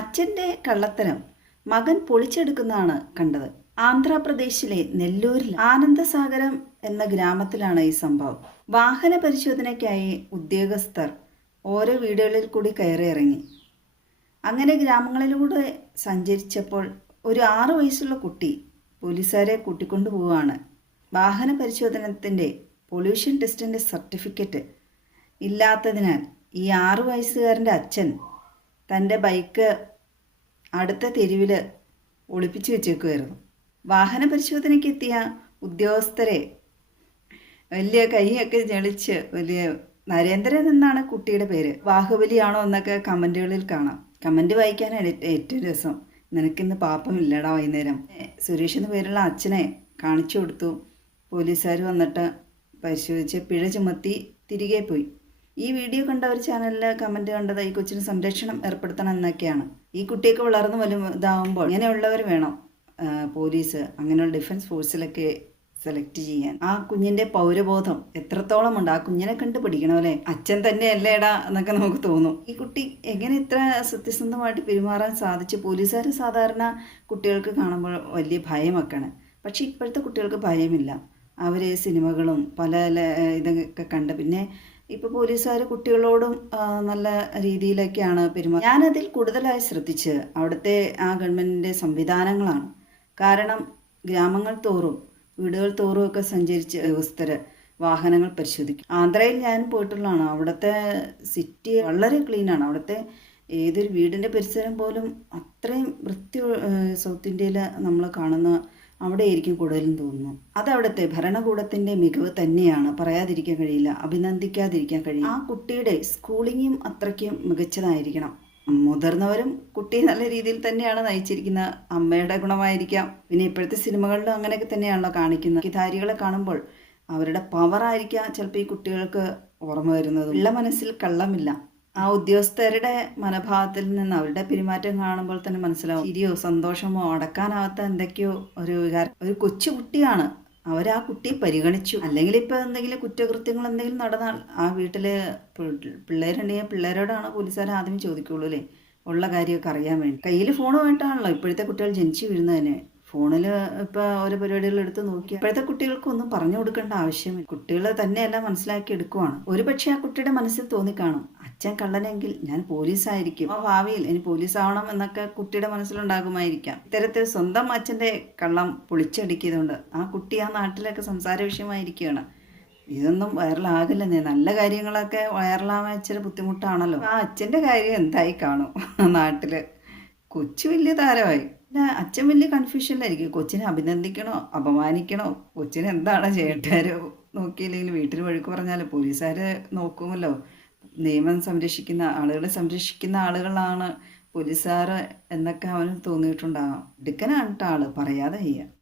അച്ഛൻ്റെ കള്ളത്തരം മകൻ പൊളിച്ചെടുക്കുന്നതാണ് കണ്ടത്. ആന്ധ്രാപ്രദേശിലെ നെല്ലൂരിൽ ആനന്ദസാഗരം എന്ന ഗ്രാമത്തിലാണ് ഈ സംഭവം. വാഹന പരിശോധനയ്ക്കായി ഉദ്യോഗസ്ഥർ ഓരോ വീടുകളിൽ കൂടി കയറി ഇറങ്ങി. അങ്ങനെ ഗ്രാമങ്ങളിലൂടെ സഞ്ചരിച്ചപ്പോൾ ഒരു 6 വയസ്സുള്ള കുട്ടി പോലീസുകാരെ കൂട്ടിക്കൊണ്ടു പോവുകയാണ്. വാഹന പരിശോധനത്തിൻ്റെ പൊല്യൂഷൻ ടെസ്റ്റിൻ്റെ സർട്ടിഫിക്കറ്റ് ഇല്ലാത്തതിനാൽ ഈ 6 വയസ്സുകാരൻ്റെ അച്ഛൻ തൻ്റെ ബൈക്ക് അടുത്ത തെരുവിൽ ഒളിപ്പിച്ചു വെച്ചേക്കുമായിരുന്നു. വാഹന പരിശോധനയ്ക്ക് എത്തിയ ഉദ്യോഗസ്ഥരെ വലിയ കൈയൊക്കെ ഞെളിച്ച് വലിയ നരേന്ദ്രൻ എന്നാണ് കുട്ടിയുടെ പേര്. ബാഹുബലിയാണോ എന്നൊക്കെ കമൻറ്റുകളിൽ കാണാം. കമൻറ്റ് വായിക്കാനാണ് ഏറ്റവും രസം. നിനക്കിന്ന് പാപ്പമില്ലടാ വൈകുന്നേരം. സുരേഷ് എന്ന പേരുള്ള അച്ഛനെ കാണിച്ചു കൊടുത്തു. പോലീസുകാർ വന്നിട്ട് പരിശോധിച്ച് പിഴ ചുമത്തി തിരികെ പോയി. ഈ വീഡിയോ കണ്ട ഒരു ചാനലിൽ കമൻറ്റ് കണ്ടത് ഈ കൊച്ചിന് സംരക്ഷണം ഏർപ്പെടുത്തണം എന്നൊക്കെയാണ്. ഈ കുട്ടിയൊക്കെ വളർന്ന് വലുതാവുമ്പോൾ ഇങ്ങനെയുള്ളവർ വേണം പോലീസ് അങ്ങനെയുള്ള ഡിഫൻസ് ഫോഴ്സിലൊക്കെ സെലക്ട് ചെയ്യാൻ. ആ കുഞ്ഞിൻ്റെ പൗരബോധം എത്രത്തോളം ഉണ്ട്, ആ കുഞ്ഞിനെ കണ്ട് പിടിക്കണം അല്ലേ. അച്ഛൻ തന്നെയല്ലേടാ എന്നൊക്കെ നമുക്ക് തോന്നും. ഈ കുട്ടി എങ്ങനെ ഇത്ര സത്യസന്ധമായിട്ട് പെരുമാറാൻ സാധിച്ചു? പോലീസുകാർ സാധാരണ കുട്ടികൾക്ക് കാണുമ്പോൾ വലിയ ഭയമൊക്കെയാണ്. പക്ഷേ ഇപ്പോഴത്തെ കുട്ടികൾക്ക് ഭയമില്ല. അവർ സിനിമകളും പല ഇതൊക്കെ കണ്ട് പിന്നെ ഇപ്പോൾ പോലീസുകാർ കുട്ടികളോടും നല്ല രീതിയിലൊക്കെയാണ് പെരുമാറുന്നത്. ഞാനതിൽ കൂടുതലായി ശ്രദ്ധിച്ച് അവിടുത്തെ ആ ഗവൺമെൻറ്റിൻ്റെ സംവിധാനങ്ങളാണ്. കാരണം ഗ്രാമങ്ങൾ തോറും വീടുകൾ തോറും ഒക്കെ സഞ്ചരിച്ച് ഉദ്യോഗസ്ഥർ വാഹനങ്ങൾ പരിശോധിക്കും. ആന്ധ്രയിൽ ഞാൻ പോയിട്ടുള്ളതാണ്. അവിടുത്തെ സിറ്റി വളരെ ക്ലീനാണ്. അവിടുത്തെ ഏതൊരു വീടിൻ്റെ പരിസരം പോലും അത്രയും വൃത്തി സൗത്ത് ഇന്ത്യയിൽ നമ്മൾ കാണുന്ന അവിടെ ആയിരിക്കും കൂടുതലും തോന്നുന്നു. അതവിടുത്തെ ഭരണകൂടത്തിൻ്റെ മികവ് തന്നെയാണ്, പറയാതിരിക്കാൻ കഴിയില്ല, അഭിനന്ദിക്കാതിരിക്കാൻ കഴിയില്ല. ആ കുട്ടിയുടെ സ്കൂളിങ്ങും അത്രയ്ക്കും മികച്ചതായിരിക്കണം. മുതിർന്നവരും കുട്ടിയെ നല്ല രീതിയിൽ തന്നെയാണ് നയിച്ചിരിക്കുന്ന അമ്മയുടെ ഗുണമായിരിക്കാം. പിന്നെ ഇപ്പോഴത്തെ സിനിമകളിലും അങ്ങനെയൊക്കെ തന്നെയാണല്ലോ കാണിക്കുന്നത്. ധാരികളെ കാണുമ്പോൾ അവരുടെ പവറായിരിക്കാം ചിലപ്പോൾ ഈ കുട്ടികൾക്ക് ഓർമ്മ വരുന്നത്. ഉള്ള മനസ്സിൽ കള്ളമില്ല. ആ ഉദ്യോഗസ്ഥരുടെ മനോഭാവത്തിൽ നിന്ന് അവരുടെ പെരുമാറ്റം കാണുമ്പോൾ തന്നെ മനസ്സിലാവും. ചിരിയോ സന്തോഷമോ അടക്കാനാവാത്ത എന്തൊക്കെയോ ഒരു വികാരം. ഒരു കൊച്ചുകുട്ടിയാണ്, അവരാ കുട്ടിയെ പരിഗണിച്ചു. അല്ലെങ്കിൽ ഇപ്പോൾ എന്തെങ്കിലും കുറ്റകൃത്യങ്ങൾ എന്തെങ്കിലും നടന്നാൽ ആ വീട്ടിൽ പിള്ളേരുണ്ടെങ്കിൽ പിള്ളേരോടാണ് പോലീസുകാർ ആദ്യം ചോദിക്കുള്ളൂ അല്ലേ, ഉള്ള കാര്യമൊക്കെ അറിയാൻ വേണ്ടി. കയ്യിൽ ഫോണുമായിട്ടാണല്ലോ ഇപ്പോഴത്തെ കുട്ടികൾ ജനിച്ചു വീഴുന്നത് തന്നെ. ഫോണിൽ ഇപ്പോൾ ഓരോ പരിപാടികൾ എടുത്ത് നോക്കി ഇപ്പോഴത്തെ കുട്ടികൾക്കൊന്നും പറഞ്ഞു കൊടുക്കേണ്ട ആവശ്യമില്ല. കുട്ടികൾ തന്നെയെല്ലാം മനസ്സിലാക്കി എടുക്കുവാണ്. ഒരുപക്ഷെ ആ കുട്ടിയുടെ മനസ്സിൽ തോന്നിക്കാണും, അച്ഛൻ കള്ളനെങ്കിൽ ഞാൻ പോലീസായിരിക്കും, ആ ഭാവിയിൽ ഇനി പോലീസാവണം എന്നൊക്കെ കുട്ടിയുടെ മനസ്സിലുണ്ടാകുമായിരിക്കാം. ഇത്തരത്തിൽ സ്വന്തം അച്ഛൻ്റെ കള്ളം പൊളിച്ചടിക്കിയതുകൊണ്ട് ആ കുട്ടി ആ നാട്ടിലൊക്കെ സംസാര വിഷയമായിരിക്കുകയാണ്. ഇതൊന്നും വൈറലാകില്ലെന്നേ. നല്ല കാര്യങ്ങളൊക്കെ വൈറലാവാൻ ഇച്ചിരി ബുദ്ധിമുട്ടാണല്ലോ. ആ അച്ഛൻ്റെ കാര്യം എന്തായി കാണും നാട്ടിൽ. കൊച്ചു വലിയ താരമായി. അച്ഛൻ വലിയ കൺഫ്യൂഷനിലായിരിക്കും. കൊച്ചിനെ അഭിനന്ദിക്കണോ അപമാനിക്കണോ, കൊച്ചിനെ എന്താണ് ചെയ്യേണ്ടത് നോക്കിയില്ലെങ്കിൽ വീട്ടിൽ വഴുക്ക് പറഞ്ഞാൽ പോലീസുകാർ നോക്കുമല്ലോ. നിയമം സംരക്ഷിക്കുന്ന ആളുകളെ സംരക്ഷിക്കുന്ന ആളുകളാണ് പോലീസുകാർ എന്നൊക്കെ അവന് തോന്നിയിട്ടുണ്ടാകാം. എടുക്കനാണ് ആള് പറയാതെ ചെയ്യാം.